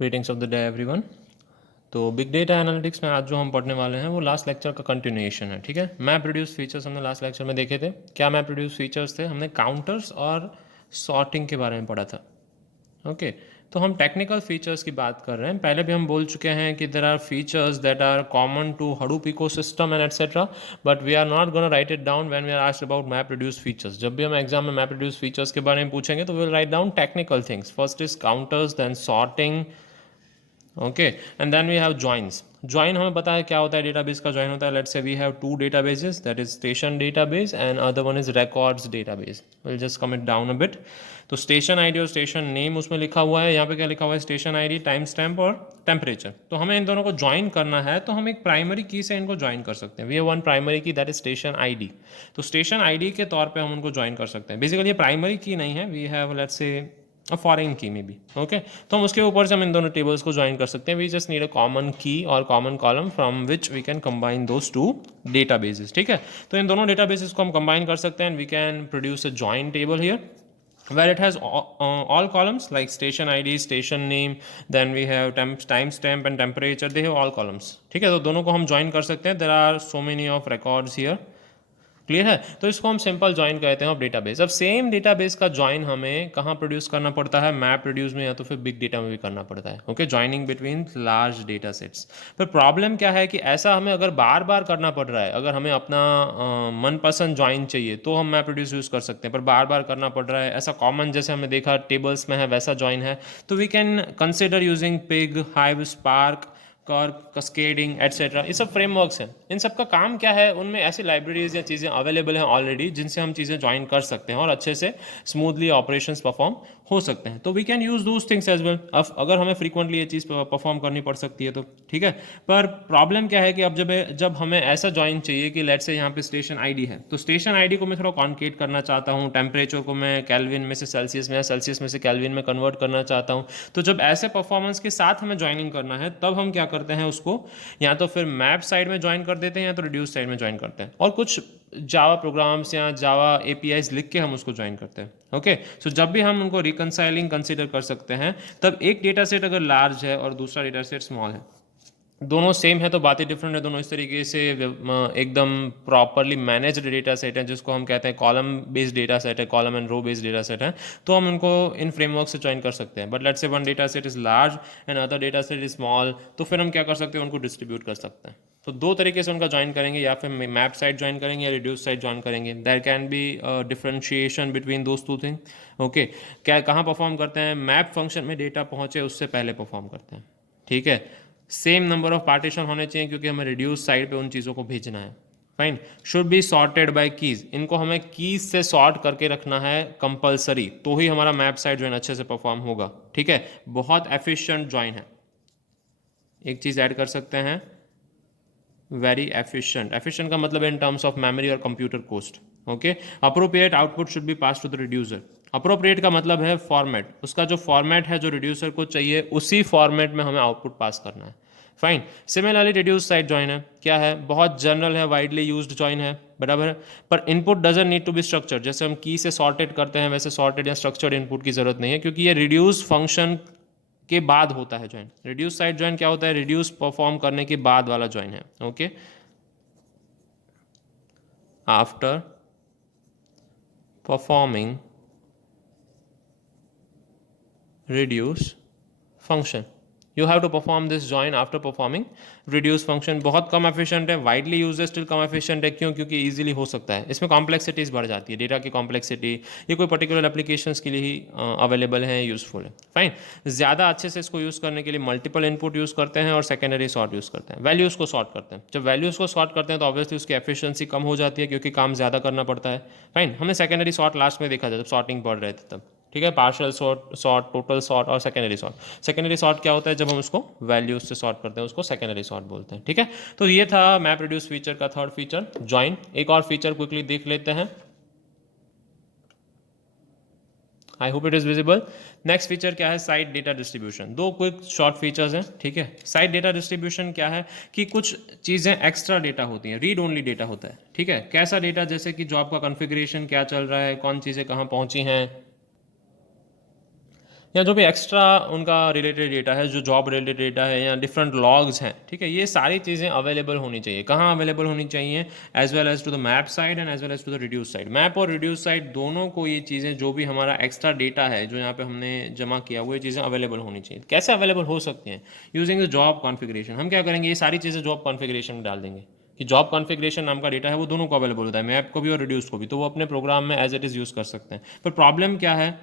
Greetings of the day everyone. तो big data analytics में आज जो हम पढ़ने वाले हैं वो लास्ट लेक्चर का कंटिन्यूएशन है। ठीक है, मैप रिड्यूस फीचर्स हमने लास्ट लेक्चर में देखे थे। क्या मैप रिड्यूस फीचर्स थे? हमने काउंटर्स और सॉर्टिंग के बारे में पढ़ा था। ओके, तो हम टेक्निकल फीचर्स की बात कर रहे हैं। पहले भी हम बोल चुके हैं कि there are features that are common to Hadoop ecosystem and etcetera, but we are not gonna write it down when we are asked about map reduce features. जब भी हम एग्जाम में मैप रिड्यूस फीचर्स के बारे में पूछेंगे तो we will write down technical things. First is counters, then sorting, okay, and then we have joins. Join हमें पता है क्या होता है, डेटाबेस का ज्वाइन होता है। Let's say we have two databases, that is station database and other one is records database. Will just calm it down a bit. तो स्टेशन आईडी और स्टेशन नेम उसमें लिखा हुआ है। यहाँ पे क्या लिखा हुआ है? स्टेशन आईडी, टाइम स्टैम्प और टेम्परेचर। तो हमें इन दोनों को ज्वाइन करना है, तो हम एक प्राइमरी की से इनको ज्वाइन कर सकते हैं। वी हैव वन प्राइमरी की, दैट इज स्टेशन आईडी। तो स्टेशन आईडी के तौर पे हम उनको ज्वाइन कर सकते हैं। बेसिकली ये प्राइमरी की नहीं है, we have let's say foreign key में भी। ओके, तो हम उसके ऊपर से हम इन दोनों टेबल्स को ज्वाइन कर सकते हैं। We just need a common key और common column from which we can combine those two databases. ठीक है, तो इन दोनों डेटाबेसेस को हम कंबाइन कर सकते हैं and we can produce a join table here where it has all columns like station id, station name, then we have time stamp and temperature. They have all columns. ठीक है, तो दोनों को हम ज्वाइन कर सकते हैं। there are so many of records here. Clear है? तो इसको हम सिंपल ज्वाइन कहते हैं ऑफ डेटाबेस। अब सेम डेटाबेस का ज्वाइन हमें कहाँ प्रोड्यूस करना पड़ता है? मैप रिड्यूस में या तो फिर बिग डेटा में भी करना पड़ता है। Okay, joining between large data sets. पर प्रॉब्लम क्या है कि ऐसा हमें अगर बार बार करना पड़ रहा है, अगर हमें अपना मनपसंद ज्वाइन चाहिए तो हम मैप रिड्यूस यूज़ कर सकते हैं। पर बार बार करना पड़ रहा है, ऐसा कॉमन जैसे हमने देखा टेबल्स में है वैसा ज्वाइन है, तो we can consider using Pig, Hive, Spark, Curve, Cascading etcetera. ये सब फ्रेमवर्क्स हैं। इन सब का काम क्या है? उनमें ऐसी लाइब्रेरीज या चीज़ें अवेलेबल हैं ऑलरेडी जिनसे हम चीज़ें ज्वाइन कर सकते हैं और अच्छे से स्मूथली ऑपरेशंस परफॉर्म हो सकते हैं। तो वी कैन यूज़ दूस थिंग्स एज वेल। अब अगर हमें फ्रीक्वेंटली ये चीज़ परफॉर्म करनी पड़ सकती है तो ठीक है। पर प्रॉब्लम क्या है कि अब जब हमें ऐसा ज्वाइन चाहिए कि लेट्स से यहाँ पे स्टेशन आईडी है, तो स्टेशन आईडी को मैं थोड़ा कॉन्केट करना चाहता हूँ, टेम्परेचर को मैं केल्विन में से सेल्सियस में या सेल्सियस में से केल्विन में कन्वर्ट करना चाहता हूँ। तो जब ऐसे परफॉर्मेंस के साथ हमें ज्वाइनिंग करना है तब हम क्या करते हैं? उसको या तो फिर मैप साइड में ज्वाइन कर देते हैं या तो रिड्यूस साइड में ज्वाइन करते हैं, और कुछ जावा प्रोग्राम्स या जावा एपीआईज लिख के हम उसको ज्वाइन करते हैं। ओके, सो जब भी हम उनको रिकनसाइलिंग कंसीडर कर सकते हैं तब एक डेटा सेट अगर लार्ज है और दूसरा डेटा सेट स्मॉल है, दोनों सेम है तो बातें डिफरेंट है। दोनों इस तरीके से एकदम प्रॉपरली मैनेज्ड डेटा सेट है जिसको हम कहते हैं कॉलम बेस्ड डेटा सेट है, column and row based data set है, तो हम उनको इन फ्रेमवर्क से ज्वाइन कर सकते हैं। But let's say one data set is large and other data set is small, तो फिर हम क्या कर सकते हैं? उनको डिस्ट्रीब्यूट कर सकते हैं। तो दो तरीके से उनका ज्वाइन करेंगे, या फिर मैप साइड ज्वाइन करेंगे या रिड्यूस साइड ज्वाइन करेंगे। There can be differentiation between those two thing. Okay, क्या कहाँ परफॉर्म करते हैं? मैप फंक्शन में डेटा पहुंचे उससे पहले परफॉर्म करते हैं। ठीक है, सेम नंबर ऑफ पार्टीशन होने चाहिए क्योंकि हमें रिड्यूस साइड पे उन चीज़ों को भेजना है। Fine, should be sorted by keys. इनको हमें कीज से सॉर्ट करके रखना है कंपलसरी, तो ही हमारा मैप साइड ज्वाइन अच्छे से परफॉर्म होगा। ठीक है, बहुत एफिशिएंट ज्वाइन है। एक चीज़ ऐड कर सकते हैं, वेरी एफिशिएंट। एफिशिएंट का मतलब इन टर्म्स ऑफ मेमोरी और computer cost. Okay, appropriate output should be pass to the reducer. Appropriate का मतलब है फॉर्मेट, उसका जो फॉर्मेट है जो रिड्यूसर को चाहिए उसी फॉर्मेट में हमें आउटपुट पास करना है। Fine, similarly reduce side join है, क्या है? बहुत जनरल है, वाइडली यूज्ड ज्वाइन है, बराबर है। पर input doesn't need to be structured. जैसे हम की से सॉर्टेड करते हैं वैसे सॉर्टेड या स्ट्रक्चर्ड इनपुट की जरूरत नहीं है, क्योंकि ये रिड्यूस फंक्शन के बाद होता है ज्वाइन। रिड्यूस साइड ज्वाइन क्या होता है? रिड्यूस परफॉर्म करने के बाद वाला ज्वाइन है। Okay, after performing reduce function, you have to perform this join after performing reduce function। बहुत कम एफिशिएंट है, वाइडली यूज है, स्टिल कम एफिशिएंट है। क्यों? क्योंकि इजीली हो सकता है। इसमें कॉम्प्लेक्सिटीज बढ़ जाती है, डेटा की कॉम्प्लेक्सिटी। ये कोई पर्टिकुलर एप्लीकेशंस के लिए ही अवेलेबल है, यूजफुल है। फाइन, ज़्यादा अच्छे से इसको यूज़ करने के लिए मल्टीपल इनपुट यूज़ करते हैं और सेकेंडरी सॉर्ट यूज़ करते हैं। वैल्यूज़ को सॉर्ट करते हैं। जब वैल्यूज़ को सॉर्ट करते हैं तो ऑब्वियसली उसकी एफिशिएंसी कम हो जाती है क्योंकि काम ज़्यादा करना पड़ता है। फाइन, हमने सेकेंडरी सॉर्ट लास्ट में देखा था जब सॉर्टिंग पढ़ रहे थे तब। ठीक है, पार्शियल सॉर्ट, टोटल सॉर्ट और सेकेंडरी सॉर्ट। सेकेंडरी सॉर्ट क्या होता है? जब हम उसको वैल्यूज से सॉर्ट करते हैं उसको सेकेंडरी सॉर्ट बोलते हैं। ठीक है, तो ये था मैप रिड्यूस फीचर का थर्ड फीचर, ज्वाइन। एक और फीचर क्विकली देख लेते हैं, I hope it is visible. Next feature क्या है? Site data distribution. दो क्विक शॉर्ट फीचर्स हैं। ठीक है, साइट डेटा डिस्ट्रीब्यूशन क्या है कि कुछ चीज़ें एक्स्ट्रा डेटा होती हैं, रीड ओनली डेटा होता है। ठीक है, कैसा डेटा? जैसे कि जॉब का कॉन्फ़िगरेशन क्या चल रहा है, कौन चीज़ें कहाँ पहुंची हैं, या जो भी एक्स्ट्रा उनका रिलेटेड डेटा है, जो जॉब रिलेटेड डेटा है या डिफरेंट लॉग्स हैं, ठीक है, ये सारी चीज़ें अवेलेबल होनी चाहिए। कहाँ अवेलेबल होनी चाहिए? As well as to the map side and as well as to the reduce side. Map और रिड्यूस साइड दोनों को ये चीज़ें, जो भी हमारा एक्स्ट्रा डेटा है जो यहाँ पे हमने जमा किया, वो ये चीज़ें अवेलेबल होनी चाहिए। कैसे अवेलेबल हो सकती हैं? Using the job configuration. हम क्या करेंगे, ये सारी चीज़ें जॉब कॉन्फ़िगरेशन में डाल देंगे कि जॉब कॉन्फ़िगरेशन नाम का डेटा है वो दोनों को अवेलेबल होता है, मैप को भी और रिड्यूस को भी, तो वो अपने प्रोग्राम में एज इट इज़ यूज़ कर सकते हैं। पर प्रॉब्लम क्या है,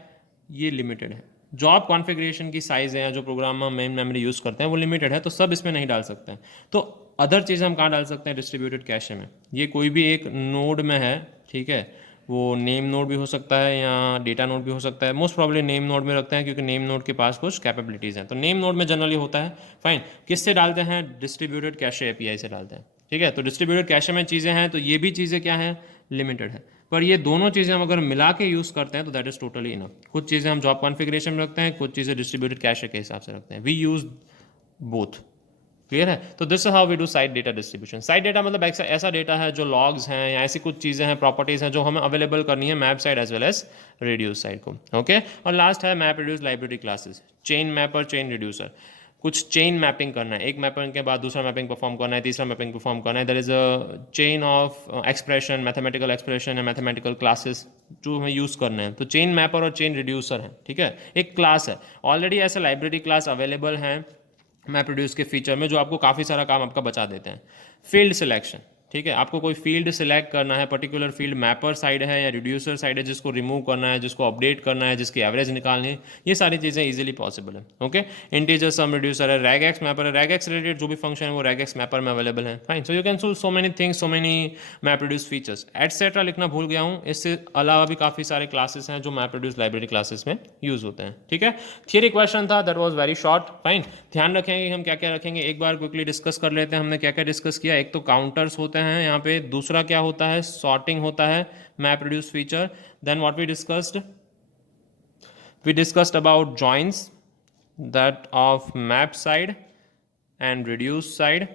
ये लिमिटेड है। जॉब कॉन्फ़िगरेशन की साइज़ है या जो प्रोग्राम में मेन मेमोरी यूज़ करते हैं वो लिमिटेड है, तो सब इसमें नहीं डाल सकते हैं। तो अदर चीज़ें हम कहाँ डाल सकते हैं? डिस्ट्रीब्यूटेड कैशे में। ये कोई भी एक नोड में है, ठीक है, वो नेम नोड भी हो सकता है या डेटा नोड भी हो सकता है। मोस्ट प्रॉब्ली नेम नोड में रखते हैं क्योंकि नेम नोड के पास कुछ कैपेबिलिटीज़ हैं, तो नेम नोड में जनरली होता है। फाइन, किससे डालते हैं? डिस्ट्रीब्यूटेड कैशे एपीआई से डालते हैं, ठीक है। तो डिस्ट्रीब्यूटेड कैशे में चीज़ें हैं, तो ये भी चीज़ें क्या हैं? लिमिटेड है। पर ये दोनों चीज़ें हम अगर मिला के यूज़ करते हैं तो दैट इज़ टोटली इनफ। कुछ चीज़ें हम जॉब कॉन्फ़िगरेशन में रखते हैं, कुछ चीज़ें डिस्ट्रीब्यूटेड कैशे के हिसाब से रखते हैं। We use both. क्लियर है? तो this is how we do side data distribution. Side data मतलब ऐसा डेटा है जो लॉग्स हैं या ऐसी कुछ चीज़ें हैं, प्रॉपर्टीज़ हैं जो हमें अवेलेबल करनी है map side as well as reduce side को। ओके, और लास्ट है map reduce library classes. Chain mapper, chain reducer. कुछ चेन मैपिंग करना है, एक मैपिंग के बाद दूसरा मैपिंग परफॉर्म करना है, तीसरा मैपिंग परफॉर्म करना है। There is a chain of expression, mathematical expression या मैथमेटिकल क्लासेस जो हमें यूज़ करने हैं। तो चेन मैपर और चेन रिड्यूसर है, ठीक है, एक क्लास है। ऑलरेडी ऐसे लाइब्रेरी क्लास अवेलेबल हैं मैप रिड्यूस के फीचर में, जो आपको काफ़ी सारा काम आपका बचा देते हैं। फील्ड सिलेक्शन, ठीक है, आपको कोई फील्ड सिलेक्ट करना है, पर्टिकुलर फील्ड मैपर साइड है या रिड्यूसर साइड है, जिसको रिमूव करना है, जिसको अपडेट करना है, जिसकी एवरेज निकालनी है, ये सारी चीज़ें इजीली पॉसिबल है। ओके, इंटीजर सम रिड्यूसर है, रैगएक्स मैपर है, रैगएक्स रिलेटेड जो भी फंक्शन है वो रैगएक्स मैपर में अवेलेबल है। Fine, so you can so many things, so many map reduce features etcetera लिखना भूल गया हूँ। इससे अलावा भी काफ़ी सारे क्लासेस हैं जो मैप रिड्यूस लाइब्रेरी क्लासेस में यूज़ होते हैं, ठीक है। थियरी क्वेश्चन था, that was very short. Fine, ध्यान रखेंगे हम क्या क्या रखेंगे, एक बार क्विकली डिस्कस कर लेते हैं हमने क्या क्या डिस्कस किया। एक तो काउंटर्स होते हैं यहाँ पे, दूसरा क्या होता है? सॉर्टिंग होता है, map reduce feature. Then what we discussed about joins that of map side and reduce side.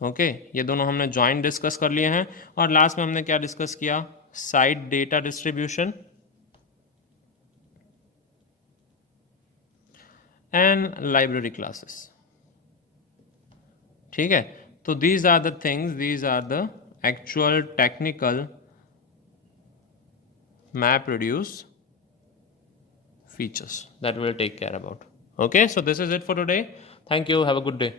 Okay, ये दोनों हमने जॉइंट डिस्कस कर लिए हैं। और लास्ट में हमने क्या डिस्कस किया? Side data distribution and library classes, ठीक है। तो these are the things, these are the actual technical map reduce features that we'll take care about. Okay, so this is it for today. Thank you, have a good day.